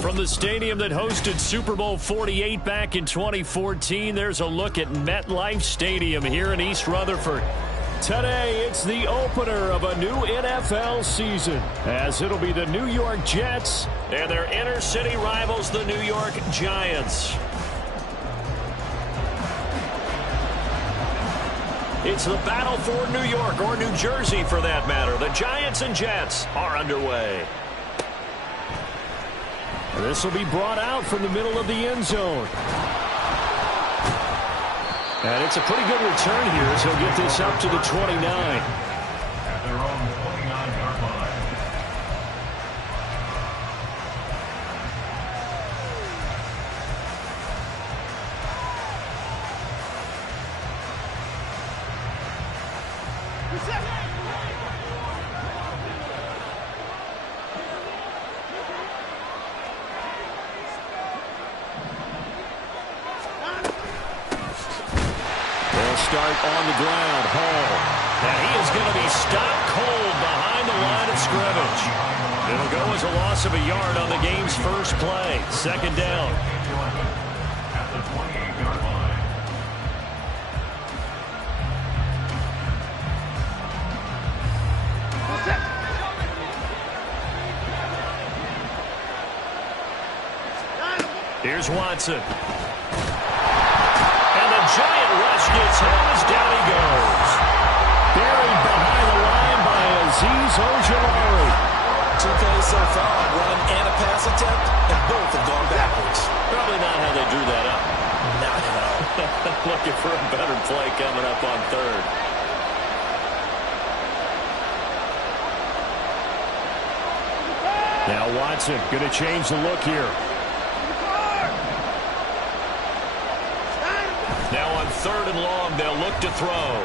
From the stadium that hosted Super Bowl 48 back in 2014, there's a look at MetLife Stadium here in East Rutherford. Today, it's the opener of a new NFL season, as it'll be the New York Jets and their inner-city rivals, the New York Giants. It's the battle for New York, or New Jersey for that matter. The Giants and Jets are underway. This will be brought out from the middle of the end zone. And it's a pretty good return here, so he'll get this up to the 29. At their own 29-yard line. Start on the ground, Hall. And he is going to be stopped cold behind the line of scrimmage. It'll go as a loss of a yard on the game's first play. Second down. At the 28-yard line. Here's Watson. Giant rush gets him as down he goes. Buried behind the line by Azeez Ojulari. 2 plays so far, run and a pass attempt, and both have gone backwards. Probably not how they drew that up. Not at all. Looking for a better play coming up on third. Now Watson going to change the look here. Now on third and long, they'll look to throw.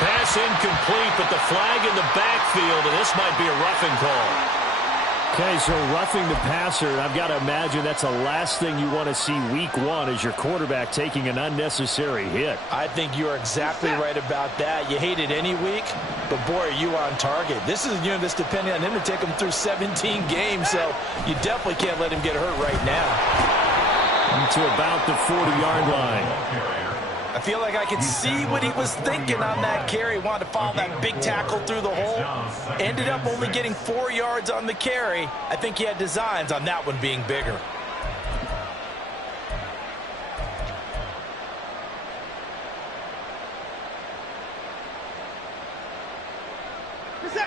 Pass incomplete, but the flag in the backfield, and this might be a roughing call. Okay, so roughing the passer, I've got to imagine that's the last thing you want to see week one as your quarterback taking an unnecessary hit. I think you're exactly right about that. You hate it any week, but boy, are you on target. This is a unit that's depending on him to take him through 17 games, so you definitely can't let him get hurt right now. To about the 40-yard line. I feel like I could see what he was thinking on that carry. Wanted to follow that big tackle through the hole. Ended up only getting 4 yards on the carry. I think he had designs on that one being bigger.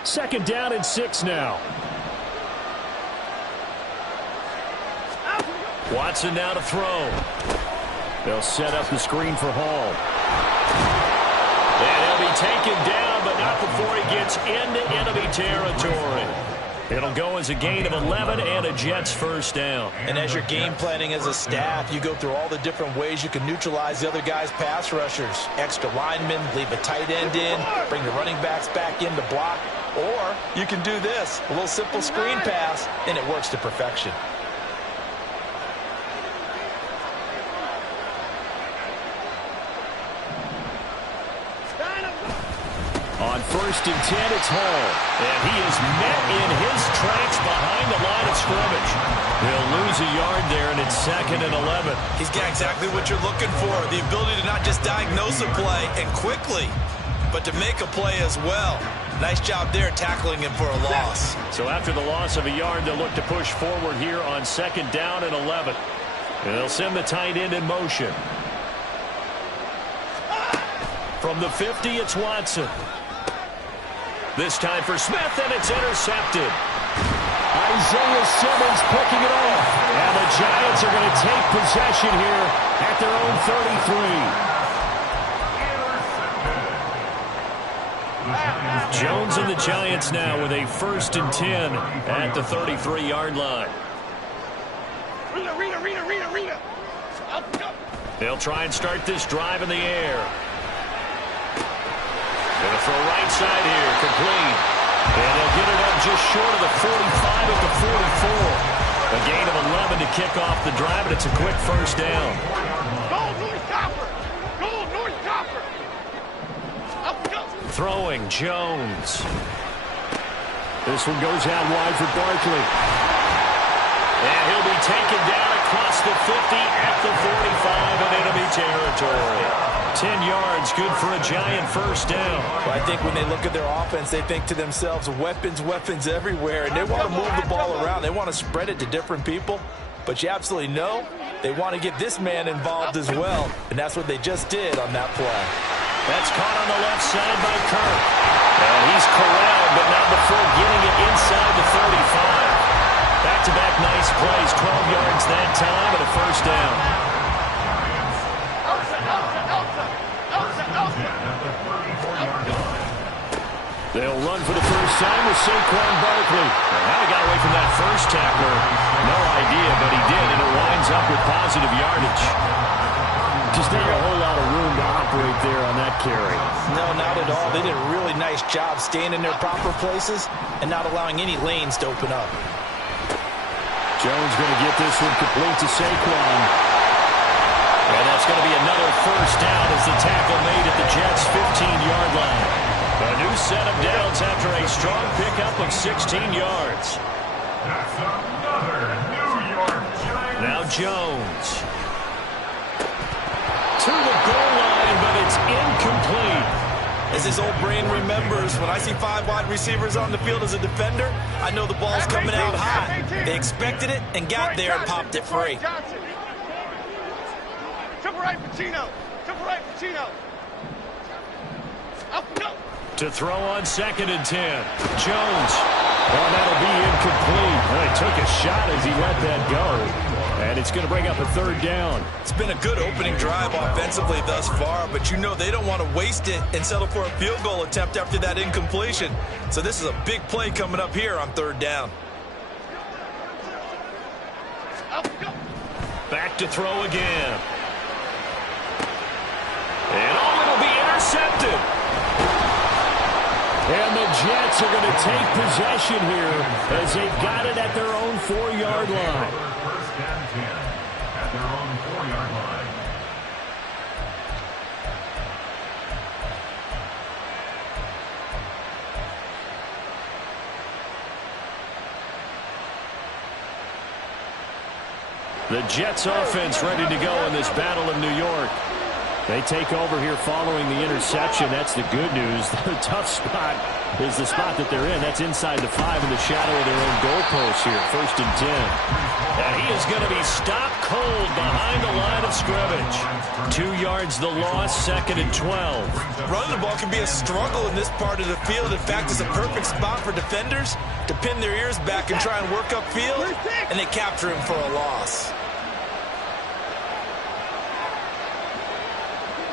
Second down and 6 now. Watson now to throw. They'll set up the screen for Hall. And he'll be taken down, but not before he gets into enemy territory. It'll go as a gain of 11 and a Jets first down. And as you're game planning as a staff, you go through all the different ways you can neutralize the other guy's pass rushers. Extra linemen, leave a tight end in, bring the running backs back in to block. Or you can do this, a little simple screen pass, and it works to perfection. On first and 10, it's Hall. And he is met in his tracks behind the line of scrimmage. He'll lose a yard there, and it's second and 11. He's got exactly what you're looking for, the ability to not just diagnose a play and quickly, but to make a play as well. Nice job there tackling him for a loss. So after the loss of a yard, they'll look to push forward here on second down and 11. And they'll send the tight end in motion. From the 50, it's Watson. This time for Smith, and it's intercepted. Isaiah Simmons picking it off. And the Giants are going to take possession here at their own 33. Jones and the Giants now with a first and 10 at the 33-yard line. They'll try and start this drive in the air. Going to throw right side here, complete. And they'll get it up just short of the 45 at the 44. A gain of 11 to kick off the drive, and it's a quick first down. Go, North Copper! Go, North Copper! Up, go! Throwing, Jones. This one goes out wide for Barkley. And he'll be taken down across the 50 at the 45 in enemy territory. 10 yards, good for a giant first down. Well, I think when they look at their offense, they think to themselves, weapons, weapons everywhere, and they want to move the ball around. They want to spread it to different people, but you absolutely know they want to get this man involved as well, and that's what they just did on that play. That's caught on the left side by Kirk. And he's corralled, but not before getting it inside the 35. Back-to-back nice plays, 12 yards that time, and a first down. They'll run for the first time with Saquon Barkley. And now he got away from that first tackler. No idea, but he did, and it winds up with positive yardage. Just not a whole lot of room to operate there on that carry. No, not at all. They did a really nice job staying in their proper places and not allowing any lanes to open up. Jones going to get this one complete to Saquon. And that's going to be another first down as the tackle made at the Jets' 15-yard line. A new set of downs after a strong pickup of 16 yards. That's another New York Giants. Now Jones. To the goal line, but it's incomplete. As his old brain remembers, when I see 5 wide receivers on the field as a defender, I know the ball's coming out high. They expected it and got there and popped it free. Triple right, Pacino. Triple right, Pacino. Up, go. To throw on 2nd and 10. Jones. Well, that'll be incomplete. Well, he took a shot as he let that go. And it's going to bring up a third down. It's been a good opening drive offensively thus far, but you know they don't want to waste it and settle for a field goal attempt after that incompletion. So this is a big play coming up here on 3rd down. Up, go. Back to throw again. And it'll be intercepted. And the Jets are going to take possession here as they've got it at their own 4-yard line. First and 10 at their own 4-yard line. The Jets offense ready to go in this battle in New York. They take over here following the interception. That's the good news. The tough spot is the spot that they're in. That's inside the 5 in the shadow of their own goalpost here. 1st and 10. And he is going to be stopped cold behind the line of scrimmage. 2 yards the loss, 2nd and 12. Running the ball can be a struggle in this part of the field. In fact, it's a perfect spot for defenders to pin their ears back and try and work upfield, and they capture him for a loss.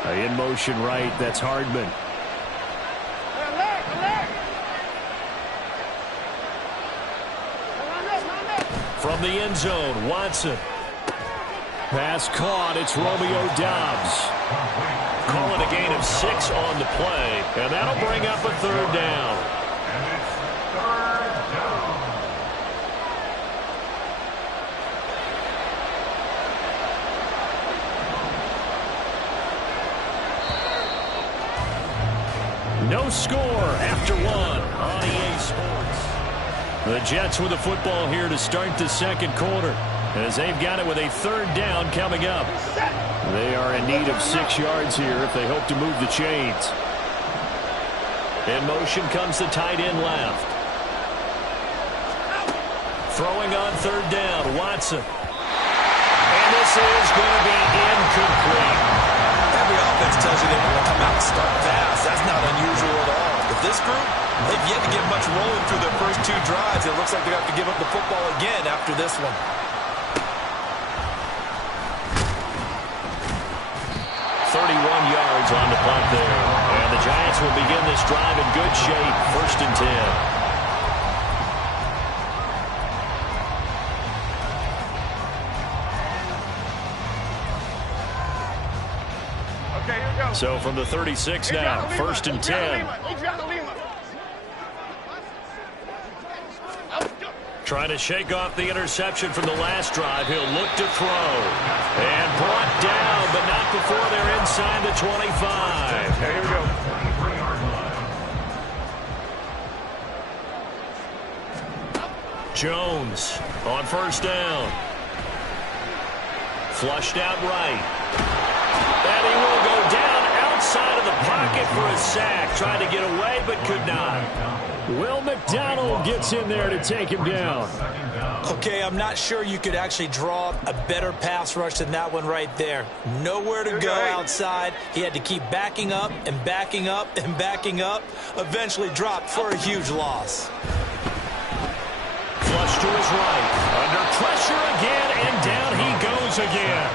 In motion right, that's Hardman. From the end zone, Watson. Pass caught, it's Romeo Doubs. Call it a gain of 6 on the play, and that'll bring up a 3rd down. And it's 3rd down. No score after 1 on EA Sports. The Jets with the football here to start the 2nd quarter, as they've got it with a 3rd down coming up. They are in need of 6 yards here if they hope to move the chains. In motion comes the tight end left. Throwing on 3rd down, Watson. And this is going to be incomplete. Every offense tells you they want to come out and start fast. That's not unusual at all. But this group, they've yet to get much rolling through their first 2 drives. It looks like they're going to have to give up the football again after this one. 31 yards on the punt there. And the Giants will begin this drive in good shape. 1st and 10. So from the 36 now, 1st and 10. Trying to shake off the interception from the last drive. He'll look to throw. And brought down, but not before they're inside the 25. Here we go. Jones on first down. Flushed out right. And he will go down outside of the pocket for a sack. Tried to get away, but could not. Will McDonald gets in there to take him down. Okay, I'm not sure you could actually draw up a better pass rush than that one right there. Nowhere to go outside. He had to keep backing up and backing up and backing up. Eventually dropped for a huge loss. Flush to his right. Under pressure again, and down he goes again.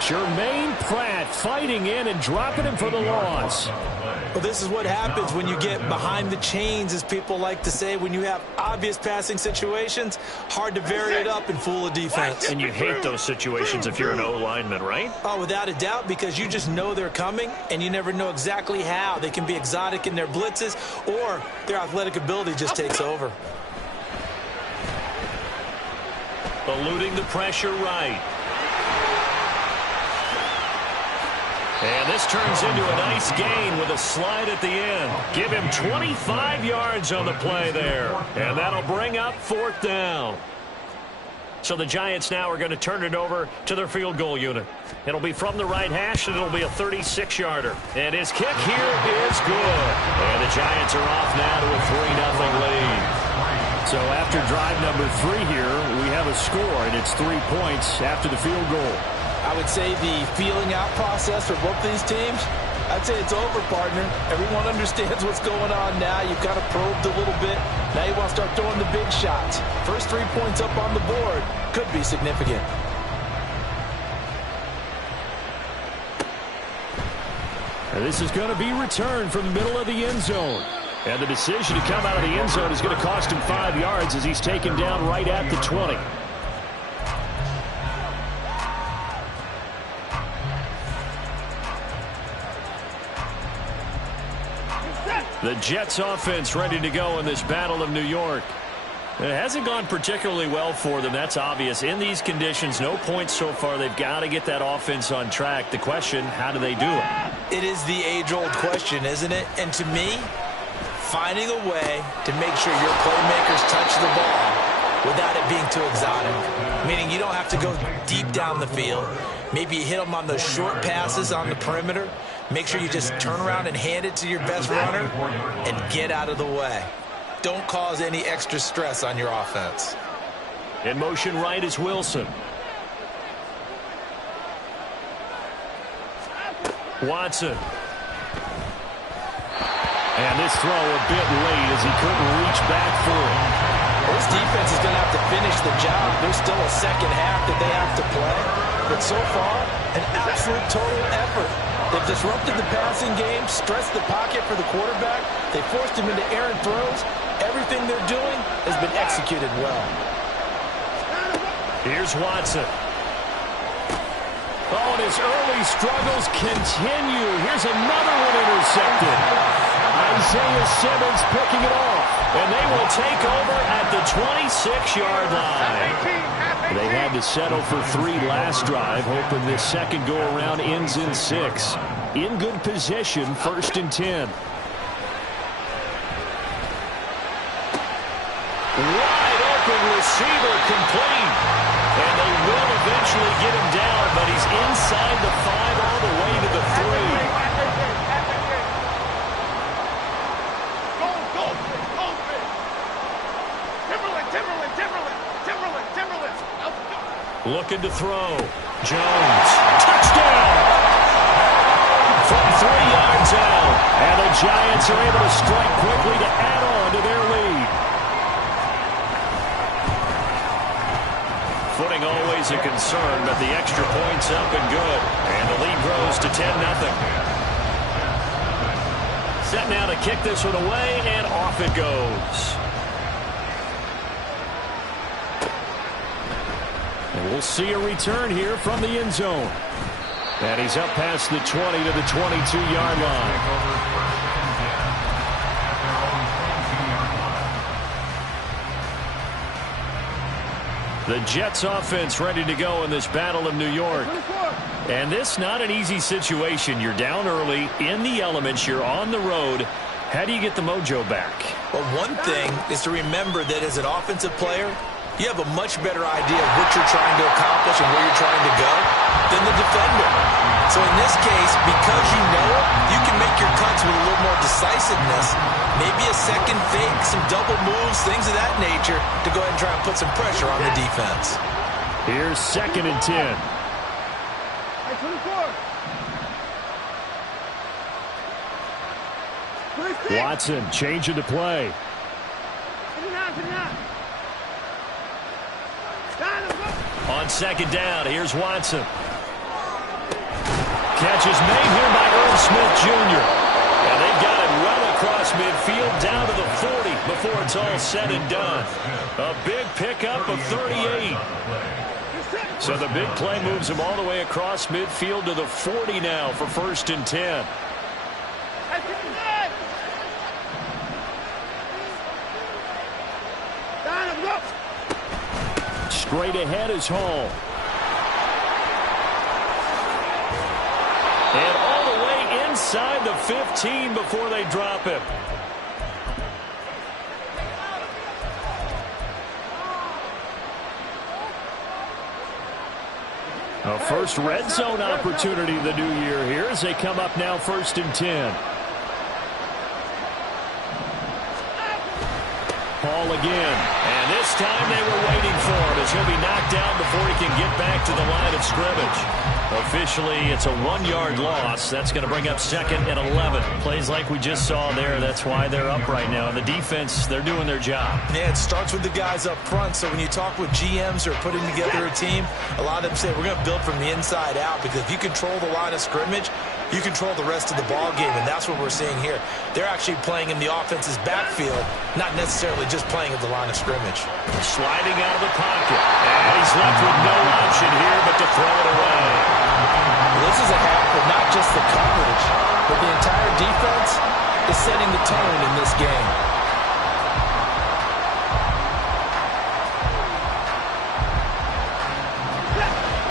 Jermaine Pratt fighting in and dropping him for the loss. Well, this is what happens when you get behind the chains, as people like to say. When you have obvious passing situations, hard to vary it up and fool a defense. And you hate those situations if you're an O-lineman, right? Oh, without a doubt, because you just know they're coming, and you never know exactly how. They can be exotic in their blitzes, or their athletic ability just takes over. Eluding the pressure right. And this turns into a nice gain with a slide at the end. Give him 25 yards on the play there. And that'll bring up fourth down. So the Giants now are going to turn it over to their field goal unit. It'll be from the right hash, and it'll be a 36-yarder. And his kick here is good. And the Giants are off now to a 3-0 lead. So after drive number 3 here, we have a score, and it's 3 points after the field goal. I would say the feeling out process for both these teams, I'd say it's over, partner. Everyone understands what's going on now. You've kind of probed a little bit. Now you want to start throwing the big shots. First 3 points up on the board could be significant. And this is going to be returned from the middle of the end zone. And the decision to come out of the end zone is going to cost him 5 yards as he's taken down right at the 20. The Jets offense ready to go in this Battle of New York. It hasn't gone particularly well for them. That's obvious. In these conditions, no points so far. They've got to get that offense on track. The question, how do they do it? It is the age-old question, isn't it? And to me, finding a way to make sure your playmakers touch the ball without it being too exotic. Meaning you don't have to go deep down the field. Maybe you hit them on those short passes on the perimeter. Make sure you just turn around and hand it to your best runner and get out of the way. Don't cause any extra stress on your offense. In motion right is Wilson. Watson. And this throw a bit late as he couldn't reach back for it. This defense is going to have to finish the job. There's still a second half that they have to play. But so far, an absolute total effort. They've disrupted the passing game, stressed the pocket for the quarterback. They forced him into errant throws. Everything they're doing has been executed well. Here's Watson. Oh, and his early struggles continue. Here's another one intercepted. Isaiah Simmons picking it off. And they will take over at the 26-yard line. They had to settle for 3 last drive, hoping this second go-around ends in 6. In good position, 1st and 10. Wide open receiver complete. And they will eventually get him down, but he's inside the 5 all the way to the 3. Looking to throw. Jones. Touchdown! From 3 yards out. And the Giants are able to strike quickly to add on to their lead. Footing always a concern, but the extra point's up and good. And the lead grows to 10-0. Set now to kick this one away, and off it goes. And we'll see a return here from the end zone. And he's up past the 20 to the 22-yard line. The Jets offense ready to go in this Battle of New York. And this not an easy situation. You're down early, in the elements, you're on the road. How do you get the mojo back? Well, one thing is to remember that as an offensive player, you have a much better idea of what you're trying to accomplish and where you're trying to go than the defender. So in this case, because you know it, you can make your cuts with a little more decisiveness, maybe a second fake, some double moves, things of that nature, to go ahead and try and put some pressure on the defense. Here's 2nd and 10. Hey, 24. 26. Watson changing the play. 59. On 2nd down, here's Watson. Catch is made here by Irv Smith Jr. And they got it well across midfield down to the 40 before it's all said and done. A big pickup of 38. So the big play moves him all the way across midfield to the 40 now for 1st and 10. Straight ahead is Hall. And all the way inside the 15 before they drop him. A first red zone opportunity the new year here as they come up now 1st and 10. Hall again. And this time they were waiting for him as he'll be knocked down before he can get back to the line of scrimmage. Officially, it's a 1-yard loss. That's going to bring up 2nd and 11. Plays like we just saw there. That's why they're up right now. And the defense, they're doing their job. Yeah, it starts with the guys up front. So when you talk with GMs or putting together a team, a lot of them say we're going to build from the inside out, because if you control the line of scrimmage, you control the rest of the ball game, and that's what we're seeing here. They're actually playing in the offense's backfield, not necessarily just playing at the line of scrimmage. Sliding out of the pocket. And he's left with no option here but to throw it away. This is a half of not just the coverage, but the entire defense is setting the tone in this game.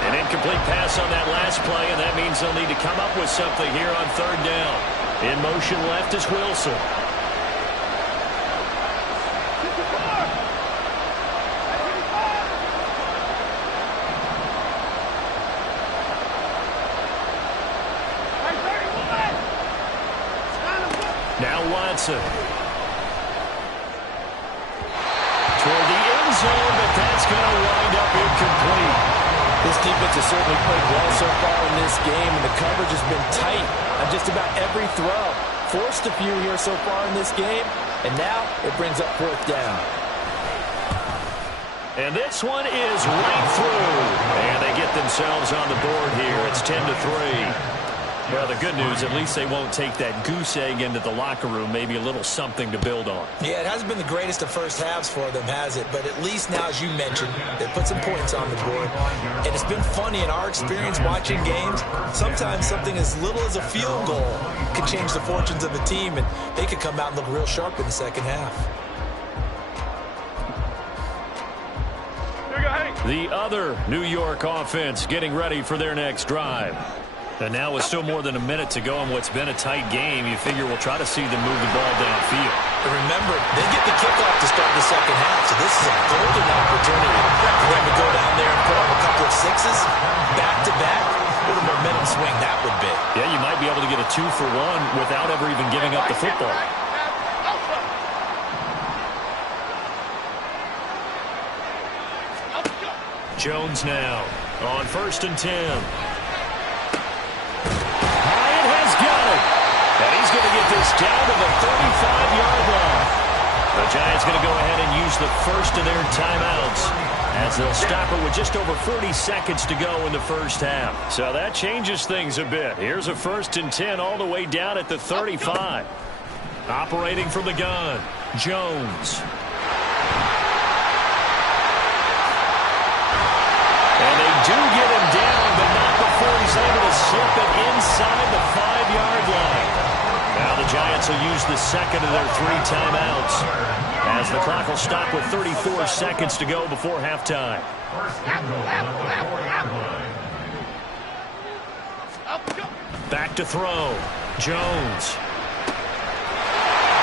An incomplete pass on that last play, and that means they'll need to come up with something here on 3rd down. In motion left is Wilson. Now Watson. Toward the end zone, but that's going to wind up incomplete. This defense has certainly played well so far in this game, and the coverage has been tight on just about every throw. Forced a few here so far in this game, and now it brings up 4th down. And this one is right through. And they get themselves on the board here. It's 10-3. Well, the good news, at least they won't take that goose egg into the locker room. Maybe a little something to build on. Yeah, it hasn't been the greatest of first halves for them, has it? But at least now, as you mentioned, they put some points on the board. And it's been funny in our experience watching games. Sometimes something as little as a field goal can change the fortunes of a team, and they could come out and look real sharp in the second half. The other New York offense getting ready for their next drive. And now with still more than a minute to go in what's been a tight game, you figure we'll try to see them move the ball downfield. And remember, they get the kickoff to start the second half, so this is a golden opportunity for them to go down there and put up a couple of sixes, back-to-back. What a momentum swing that would be. Yeah, you might be able to get a 2-for-1 without ever even giving up the football. Jones now on 1st and 10. Hyatt has got it. And he's going to get this down to the 35-yard line. The Giants going to go ahead and use the first of their timeouts as they'll stop it with just over 40 seconds to go in the first half. So that changes things a bit. Here's a 1st and 10 all the way down at the 35. Operating from the gun, Jones. And they do get him down, but not before he's able to slip it inside the 5-yard line. Now the Giants will use the second of their 3 timeouts as the clock will stop with 34 seconds to go before halftime. Back to throw. Jones.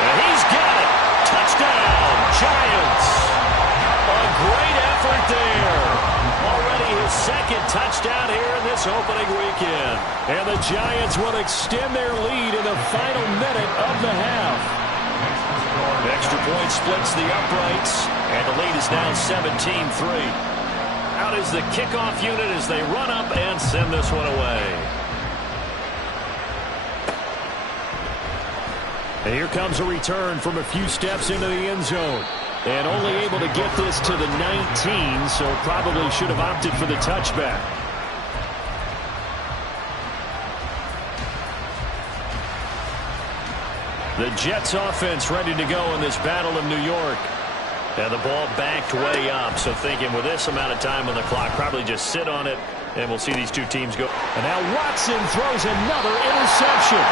And he's got it. Touchdown, Giants. A great effort second touchdown here in this opening weekend. And the Giants will extend their lead in the final minute of the half. Extra point splits the uprights, and the lead is now 17-3. Out is the kickoff unit as they run up and send this one away. And here comes a return from a few steps into the end zone. And only able to get this to the 19, so probably should have opted for the touchback. The Jets offense ready to go in this battle of New York. And the ball backed way up, so thinking with this amount of time on the clock, probably just sit on it, and we'll see these two teams go. And now Watson throws another interception.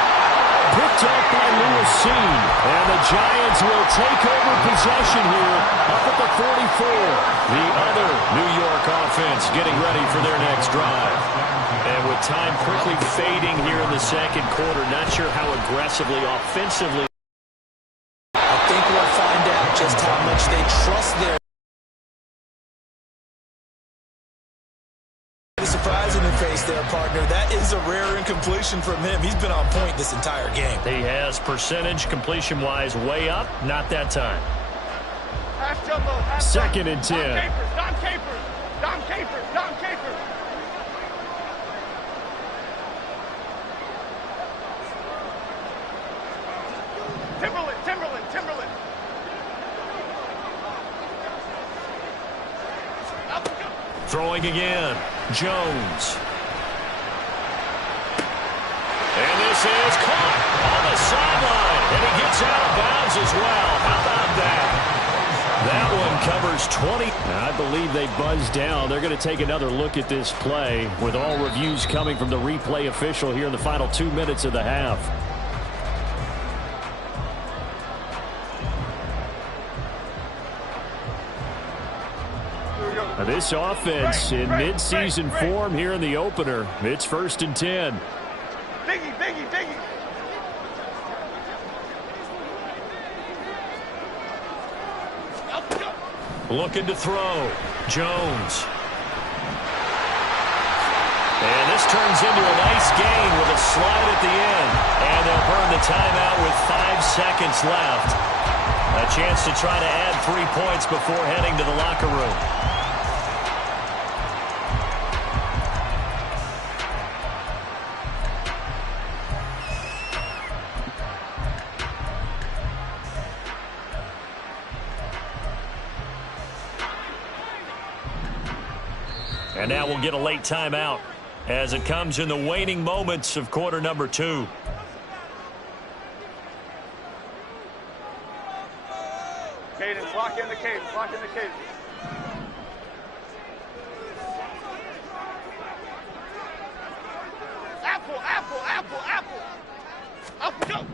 Picked up by Lewis Seen. And the Giants will take over possession here up at the 44. The other New York offense getting ready for their next drive. And with time quickly fading here in the second quarter, not sure how aggressively, offensively. I think we'll find out just how much they trust their surprise in the face there, partner. That is a rare incompletion from him. He's been on point this entire game. He has percentage completion-wise way up. Not that time. Second and 10. Don Capers. Timberland. Throwing again. Jones. And this is caught on the sideline. And he gets out of bounds as well. How about that? That one covers 20. I believe they buzzed down. They're going to take another look at this play with all reviews coming from the replay official here in the final 2 minutes of the half. This offense in mid-season form here in the opener. It's 1st and 10. Biggie. Looking to throw. Jones. And this turns into a nice gain with a slide at the end. And they'll burn the timeout with 5 seconds left. A chance to try to add 3 points before heading to the locker room. And now we'll get a late timeout as it comes in the waning moments of quarter number 2. Cadence, lock in the cadence. Apple, go.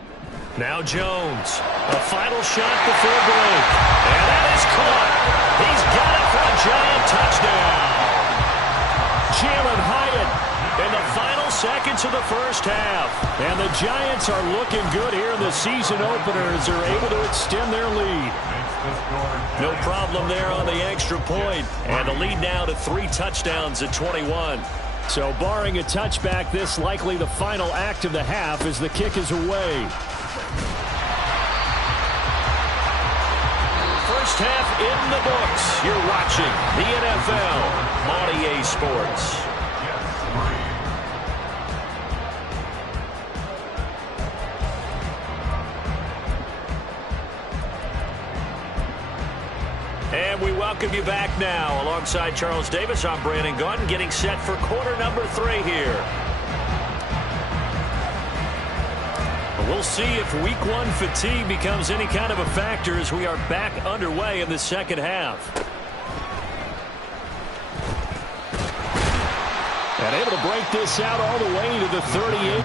Now Jones, a final shot before break. And that is caught. He's got it for a giant touchdown. Jalen Hyatt in the final seconds of the first half. And the Giants are looking good here in the season opener as they're able to extend their lead. No problem there on the extra point. And the lead now to 3 touchdowns at 21. So barring a touchback, this likely the final act of the half as the kick is away. First half in the books. You're watching the NFL on EA Sports. And we welcome you back now. Alongside Charles Davis, I'm Brandon Gunn, getting set for quarter number 3 here. We'll see if week 1 fatigue becomes any kind of a factor as we are back underway in the second half. And able to break this out all the way to the 38.